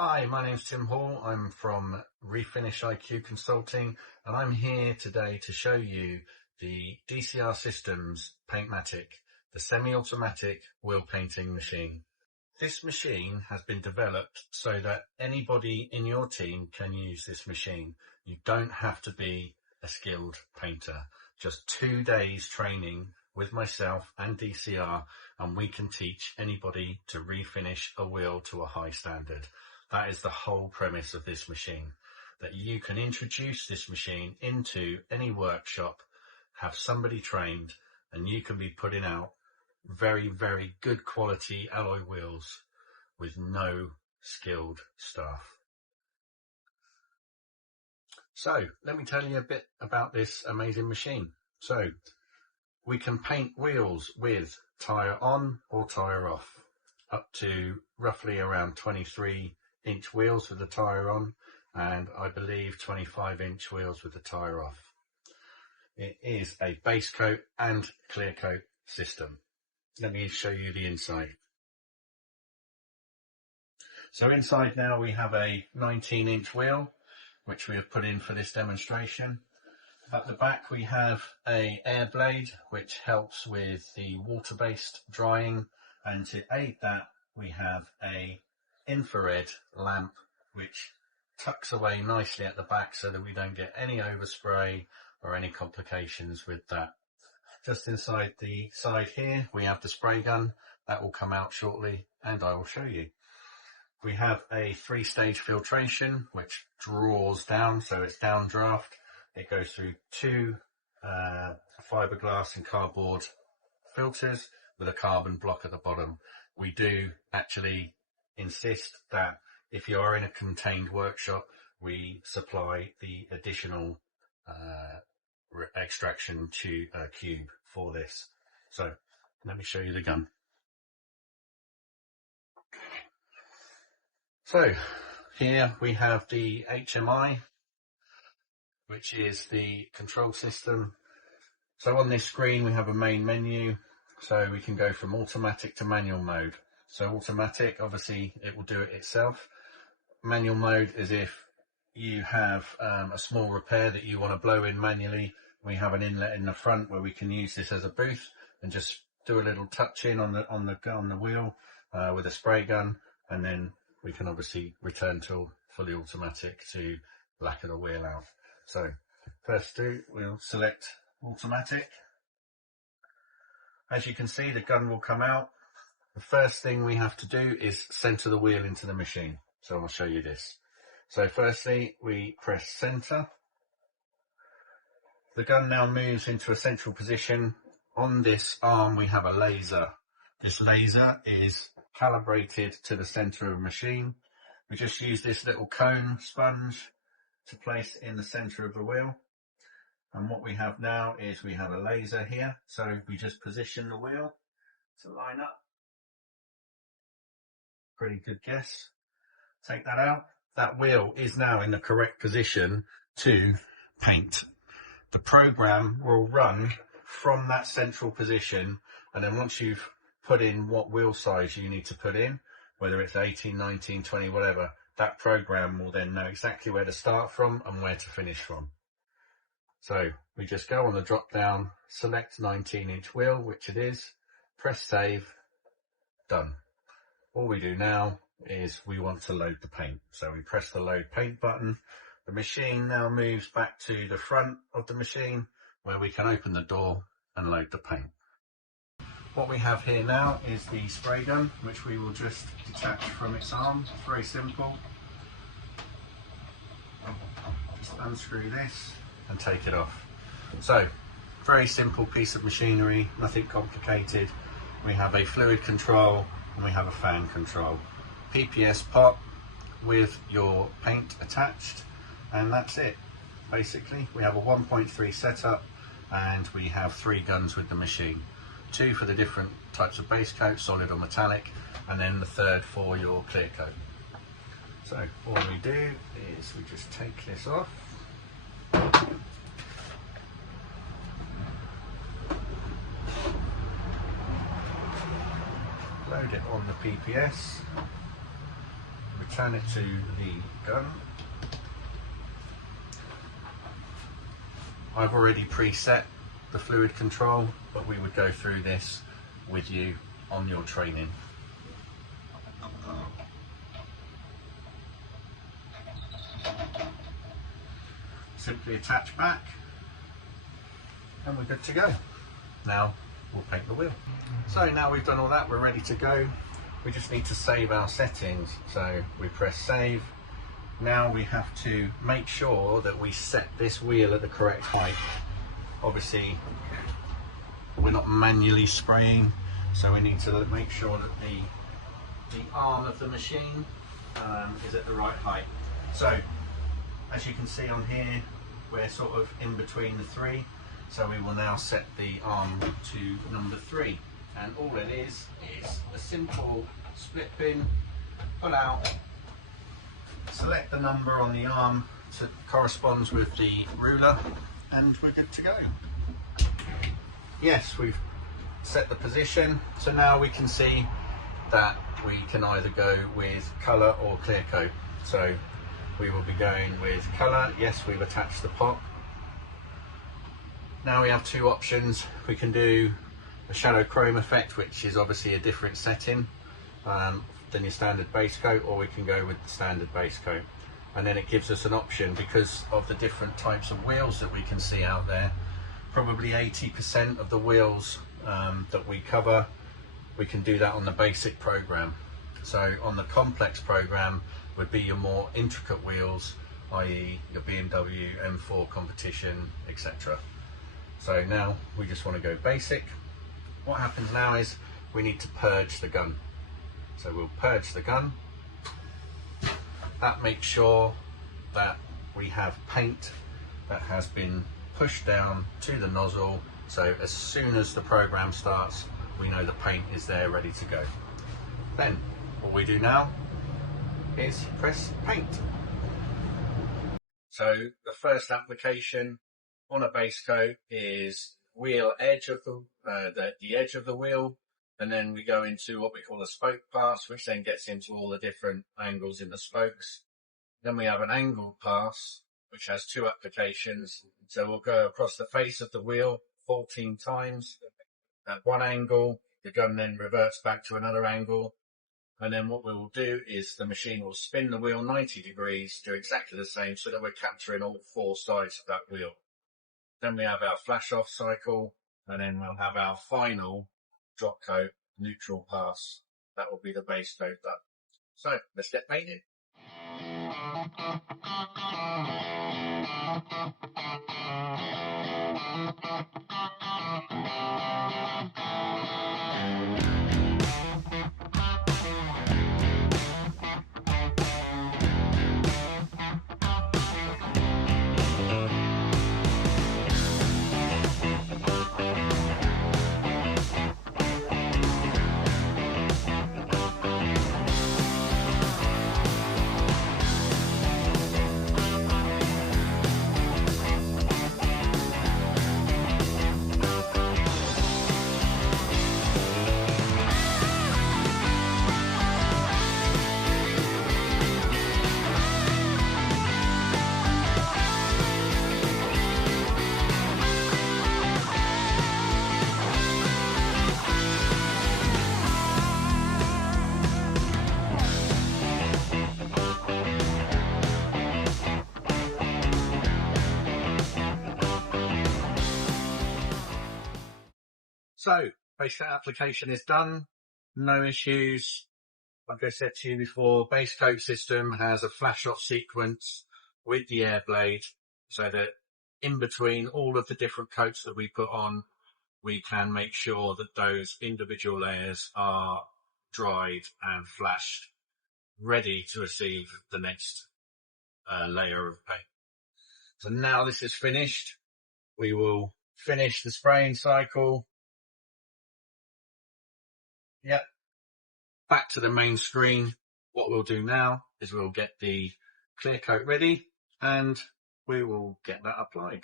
Hi, my name's Tim Hall. I'm from Refinish IQ Consulting, and I'm here today to show you the DCR Systems Paintmatic, the semi-automatic wheel painting machine. This machine has been developed so that anybody in your team can use this machine. You don't have to be a skilled painter. Just 2 days training with myself and DCR, and we can teach anybody to refinish a wheel to a high standard. That is the whole premise of this machine, that you can introduce this machine into any workshop, have somebody trained, and you can be putting out very, very good quality alloy wheels with no skilled staff. So let me tell you a bit about this amazing machine. So we can paint wheels with tyre on or tyre off, up to roughly around 23-inch wheels with the tyre on, and I believe 25-inch wheels with the tyre off. It is a base coat and clear coat system. Let me show you the inside. So inside now we have a 19-inch wheel, which we have put in for this demonstration. At the back we have a air blade, which helps with the water-based drying, and to aid that we have a infrared lamp which tucks away nicely at the back so that we don't get any overspray or any complications with that. Just inside the side here we have the spray gun that will come out shortly, and I will show you. We have a 3-stage filtration which draws down, so it's downdraft. It goes through 2 fiberglass and cardboard filters with a carbon block at the bottom. We do actually insist that if you are in a contained workshop, we supply the additional extraction cube for this. So let me show you the gun. So here we have the HMI, which is the control system. So on this screen we have a main menu, so we can go from automatic to manual mode. So automatic, obviously it will do it itself. Manual mode is if you have a small repair that you want to blow in manually. We have an inlet in the front where we can use this as a booth and just do a little touch in on the wheel with a spray gun, and then we can obviously return to fully automatic to lacquer the wheel out. So first we'll select automatic. As you can see, the gun will come out. The first thing we have to do is center the wheel into the machine. So I'll show you this. So firstly, we press center. The gun now moves into a central position. On this arm, we have a laser. This laser is calibrated to the center of the machine. We just use this little cone sponge to place in the center of the wheel. And what we have now is we have a laser here. So we just position the wheel to line up. Pretty good guess. Take that out. That wheel is now in the correct position to paint. The program will run from that central position, and then once you've put in what wheel size you need to put in, whether it's 18, 19, 20, whatever, that program will then know exactly where to start from and where to finish from. So we just go on the drop down, select 19-inch wheel, which it is, press save, done. All we do now is we want to load the paint. So we press the load paint button. The machine now moves back to the front of the machine where we can open the door and load the paint. What we have here now is the spray gun, which we will just detach from its arm. It's very simple. Just unscrew this and take it off. So, very simple piece of machinery, nothing complicated. We have a fluid control and we have a fan control. PPS pot with your paint attached, and that's it. Basically, we have a 1.3 setup and we have 3 guns with the machine. 2 for the different types of base coat, solid or metallic, and then the 3rd for your clear coat. So all we do is we just take this off. Load it on the PPS. We return it to the gun. I've already preset the fluid control, but we would go through this with you on your training. Simply attach back and we're good to go. Now we'll paint the wheel. So now we've done all that, we're ready to go. We just need to save our settings. So we press save. Now we have to make sure that we set this wheel at the correct height. Obviously we're not manually spraying, so we need to make sure that the arm of the machine is at the right height. So as you can see on here, we're sort of in between the three, so we will now set the arm to number 3, and all it is a simple split pin, pull out, select the number on the arm that corresponds with the ruler, and we're good to go. Yes, we've set the position, so now we can see that we can either go with colour or clear coat. So we will be going with colour. Yes, we've attached the pot. Now we have two options. We can do a shadow chrome effect, which is obviously a different setting than your standard base coat, or we can go with the standard base coat. And then it gives us an option, because of the different types of wheels that we can see out there. Probably 80% of the wheels that we cover, we can do that on the basic program. So on the complex program would be your more intricate wheels, i.e. your BMW M4 competition, etc. So now we just want to go basic. What happens now is we need to purge the gun. So we'll purge the gun. That makes sure that we have paint that has been pushed down to the nozzle, so as soon as the program starts, we know the paint is there ready to go. Then what we do now is press paint. So the first application on a base coat is wheel edge of the edge of the wheel, and then we go into what we call a spoke pass, which then gets into all the different angles in the spokes. Then we have an angled pass, which has 2 applications. So we'll go across the face of the wheel 14 times at one angle. The gun then reverts back to another angle. And then what we will do is the machine will spin the wheel 90 degrees, do exactly the same, so that we're capturing all 4 sides of that wheel. Then we have our flash off cycle, and then we'll have our final drop coat neutral pass. That will be the base coat done. So let's get painted. So base coat application is done, no issues. Like I said to you before, base coat system has a flash off sequence with the air blade, so that in between all of the different coats that we put on, we can make sure that those individual layers are dried and flashed, ready to receive the next layer of paint. So now this is finished, we will finish the spraying cycle. Yep, back to the main screen. What we'll do now is we'll get the clear coat ready and we will get that applied.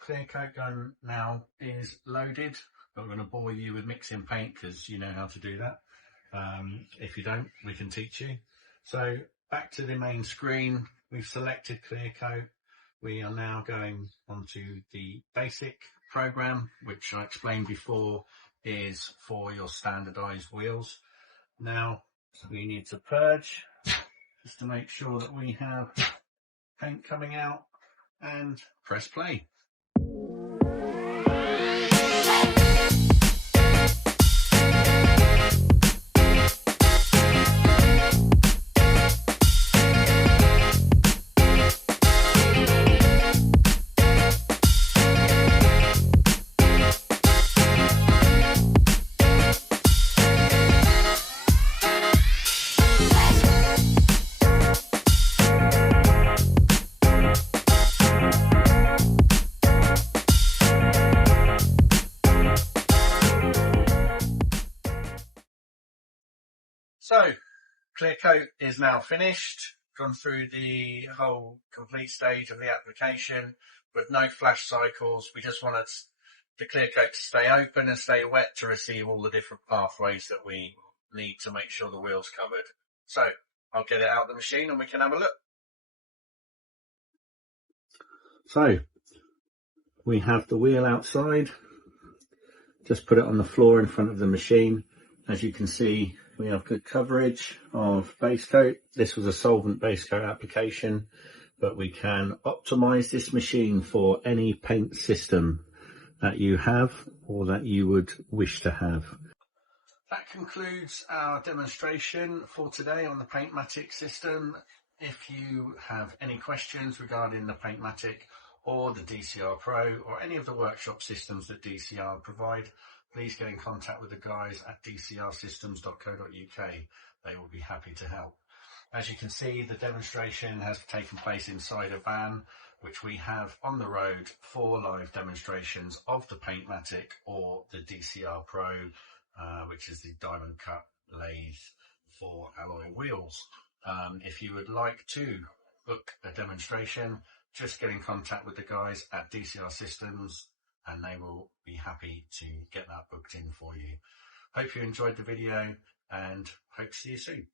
Clear coat gun now is loaded. I'm going to bore you with mixing paint because you know how to do that. If you don't, we can teach you. So back to the main screen. We've selected clear coat. We are now going onto the basic program, which I explained before is for your standardized wheels. Now we need to purge just to make sure that we have paint coming out, and press play. So, clear coat is now finished, gone through the whole complete stage of the application with no flash cycles. We just wanted the clear coat to stay open and stay wet to receive all the different pathways that we need to make sure the wheel's covered. So, I'll get it out of the machine and we can have a look. So, we have the wheel outside. Just put it on the floor in front of the machine. As you can see, we have good coverage of base coat. This was a solvent base coat application, but we can optimize this machine for any paint system that you have or that you would wish to have. That concludes our demonstration for today on the Paintmatic system. If you have any questions regarding the Paintmatic or the DCR Pro or any of the workshop systems that DCR provide, please get in contact with the guys at dcrsystems.co.uk. They will be happy to help. As you can see, the demonstration has taken place inside a van, which we have on the road for live demonstrations of the Paintmatic or the DCR Pro, which is the diamond cut lathe for alloy wheels. If you would like to book a demonstration, just get in contact with the guys at DCR Systems and they will be happy to get that booked in for you. Hope you enjoyed the video and hope to see you soon.